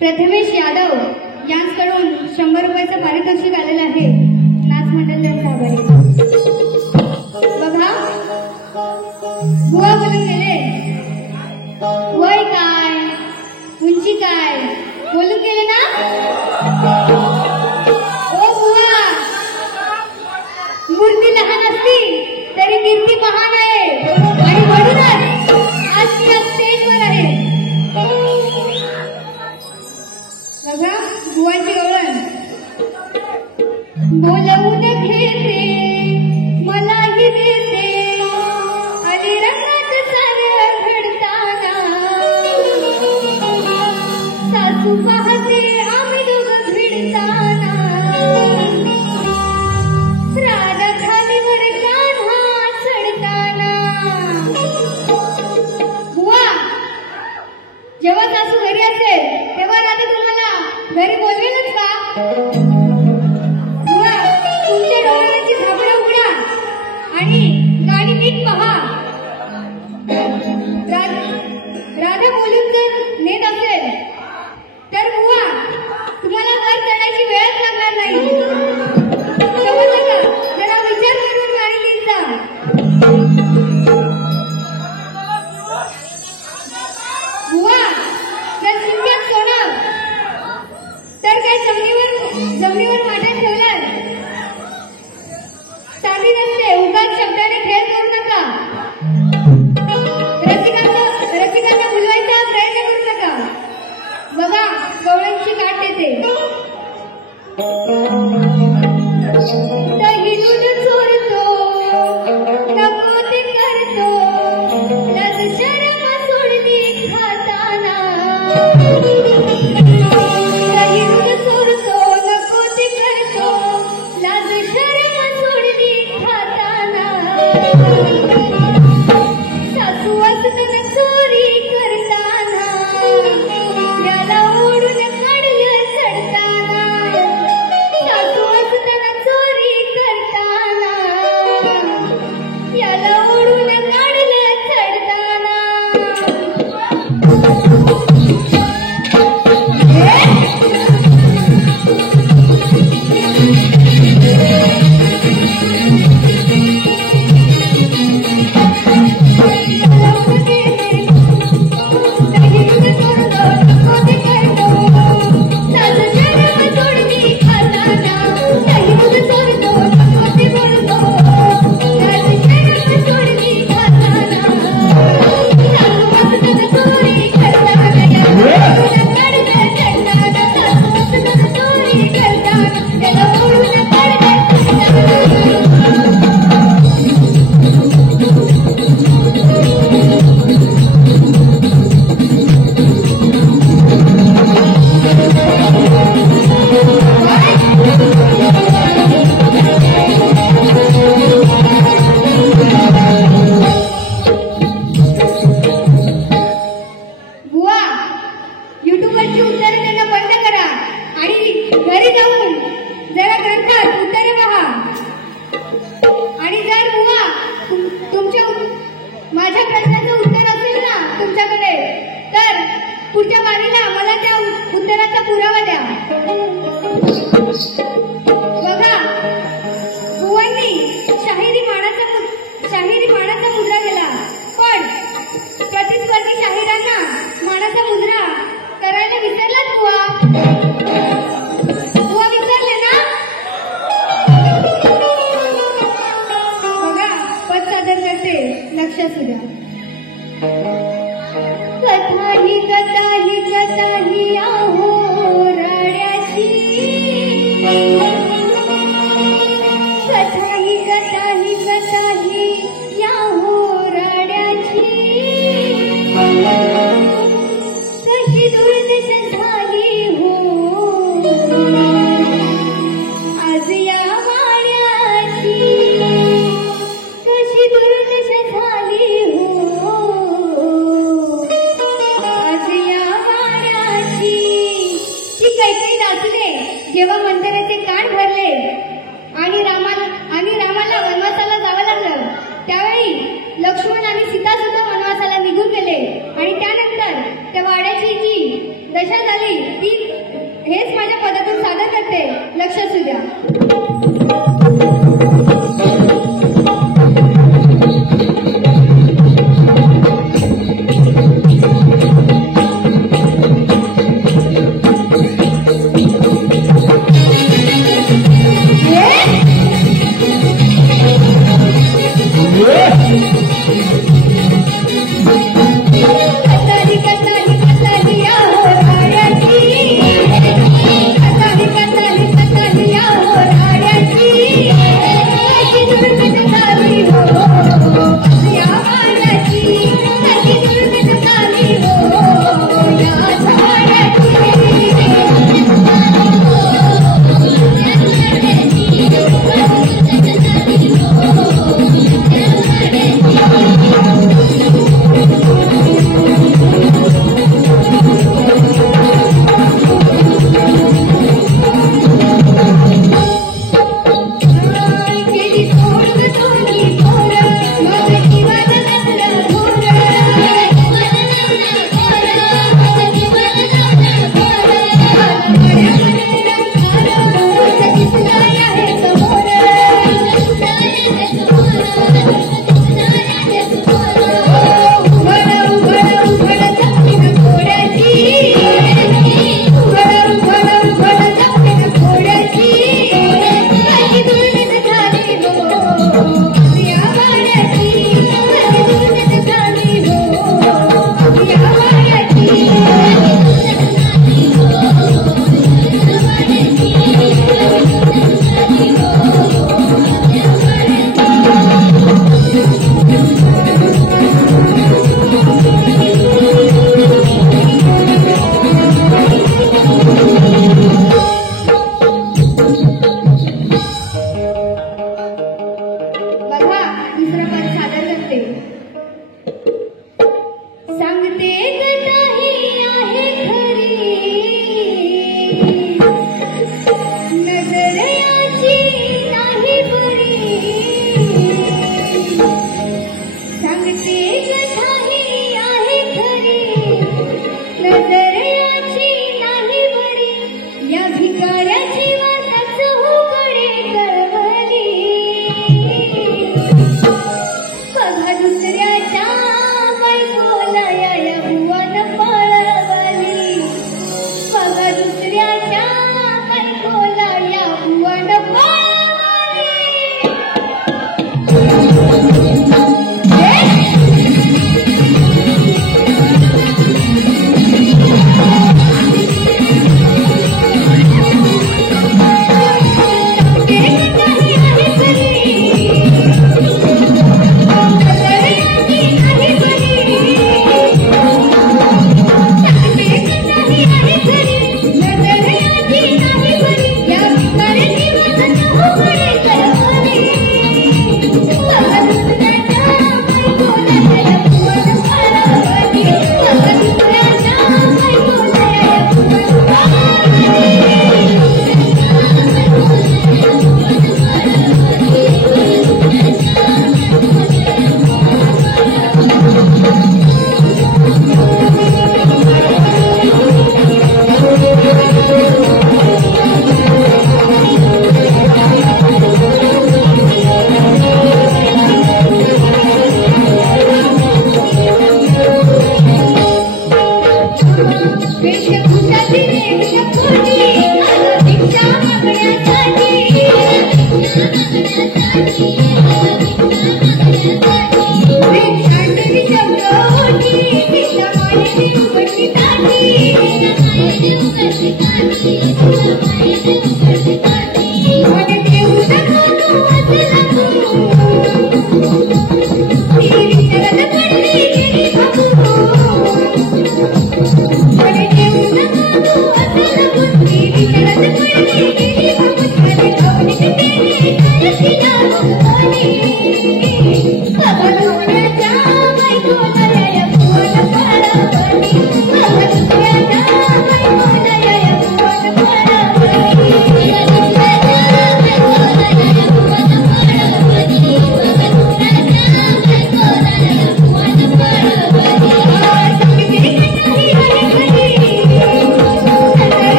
प्रथमेश यादव यांकडून 100 रुपयाचं पारितोषिक आलेलं आहे. नाच मंडळ त्यांचा आभारी. बघा बुवा बोलून गेले. वय काय, उंची काय बोलून गेले ना. ओ बुवा, मूर्ती लहान असती तरी कीर्ती महान आहे आणि म्हणूनच आज ती स्टेजवर आहे. बघा बुवाची ओळख. बोलवून घेते मलाही देते आणि रंगात सारं घडताना सासू पाहते आम्ही दोघं भिडताना राधा खालीवर कान्हा चढताना. बुवा, जेव्हा सासू घरी असेल तेव्हा राधा तुम्हाला घरी बोलवेलच का. बुवा, तुमच्या डोळ्याची झाबडं उघडा आणि गाडी नीट पहा. राधा बोलून जर नेत असेल तर बुवा तुम्हाला घर चढायची वेळच लागणार नाही. समजलं का. जरा विचार करून गाडी नीट जा. बुवा, जर तुमच्यात सोनं तर काय जमिनीवर माठ्यात ठेवणार. साधी नसते. उगाच शब्दाने खेळ करू नका. रसिकांना भुलवायचा प्रयत्न करू नका. बघा गवळणची गाठ येते. हिरून चोरतो नको ते करतो लज शरम सोडली खाताना. हिरून चोरतो नको ते करतो लज शरम सोडली खाताना. सासू असताना चोरी करताना याला ओढून काढलं चढताना. सासू असताना चोरी करताना याला ओढून काढलं चढताना. माझ्या प्रश्नाचं उत्तर असेल ना तुमच्याकडे तर पुढच्या बारीला मला त्या उत्तराचा पुरावा द्या. बघा बुवांनी शाहिरी मानाचा मुद्रा दिला पण प्रतिस्पर्धी शाहिरांना मानाचा मुद्रा करायला विसरलाच बुवा. बुवा विसरले ना. बघा पद सादर करते लक्ष असू द्या. कथाही कथाही कथाही आहो राड्याची. कथाही कथाही कथाही आहो राड्याची. कशी दुर्दशा झाली हो आज या वाड्याची. कशी दुर्दशा झाली हो आज या वाड्याची. कैकेयी दासीने जेव्हा मंदिराचे कान भरले आणि रामाला वनवासाला जावं लागलं त्यावेळी लक्ष्मण आणि सीता सुद्धा वनवासाला निघून गेले आणि त्यानंतर त्या वाड्याची जी दशा झाली ती हेच माझ्या सादर करते. लक्ष असू द्या.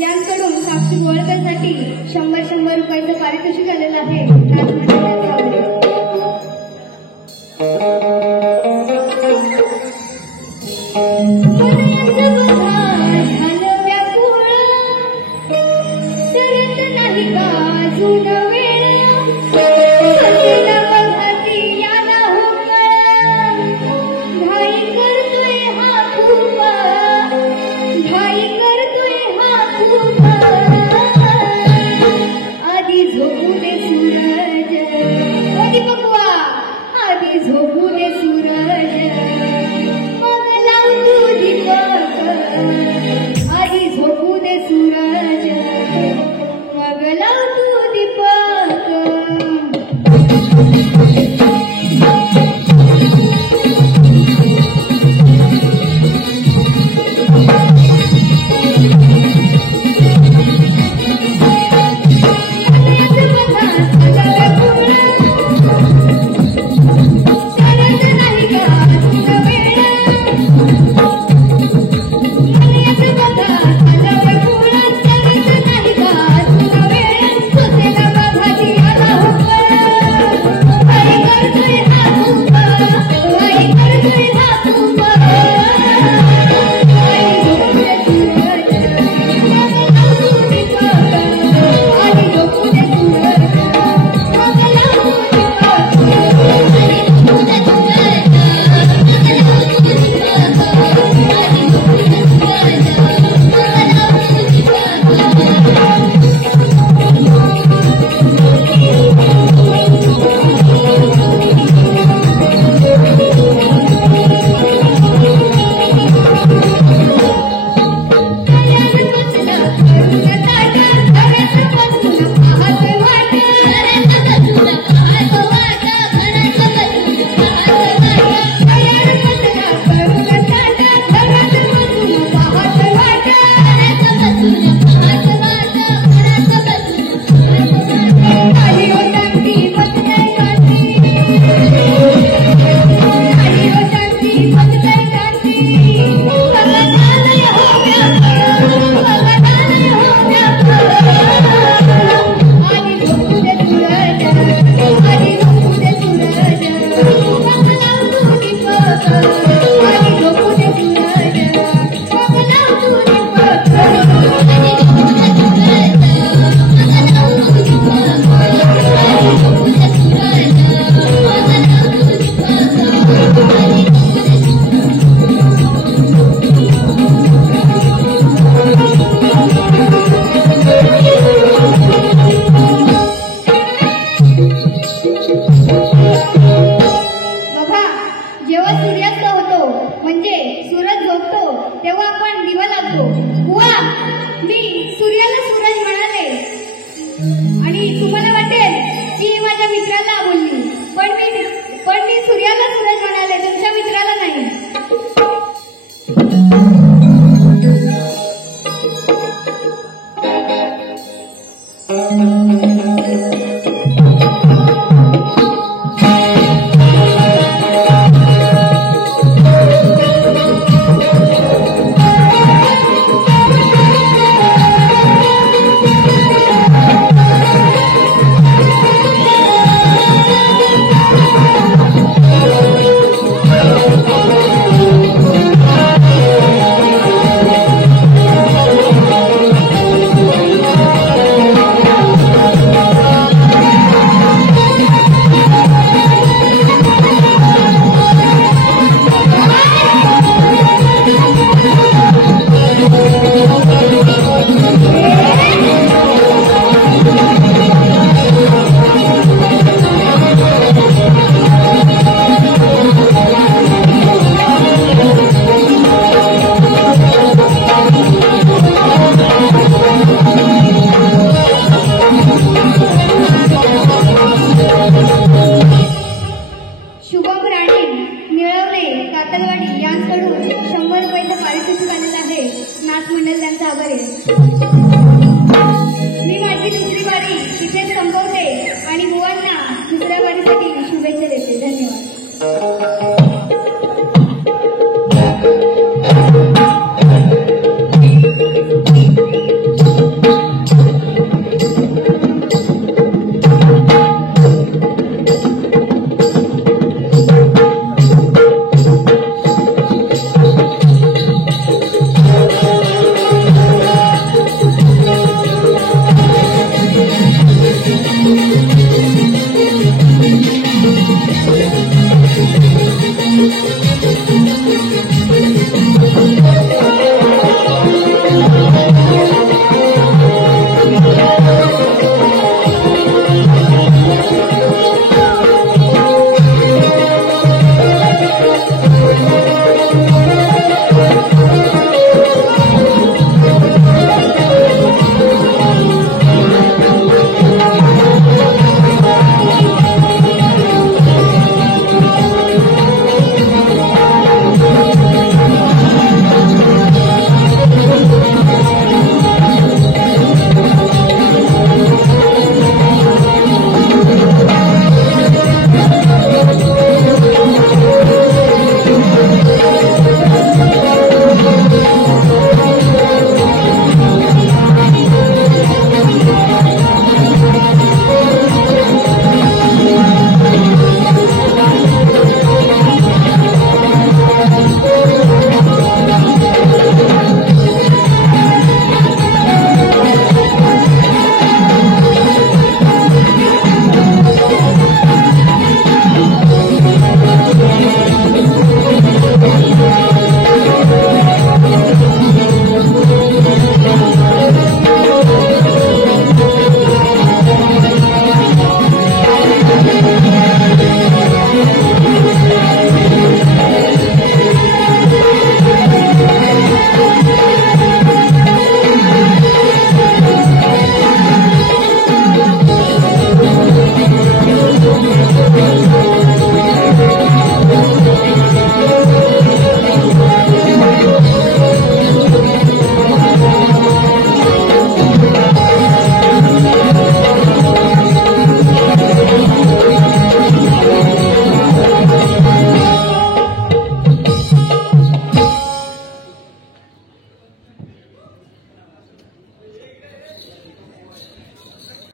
यांकडून साक्षी गोळकरसाठी 100 रुपयाचं पारितोषिक आलेलं आहे. राजमंडळाचे झोपू दे सूरज मग लावू दीपक आधी झोपू दे सूरज मग लावू दीपक राणे मिळवले कातलवाडी यांकडून 100 रुपयाचं पारितोषिक आलेलं आहे. नाच मंडळ त्यांचा आभार आहे. मी माझी दुसरी वारी तिथेच संपवते आणि बुवांना दुसऱ्या वारीसाठी शुभेच्छा देते. धन्यवाद.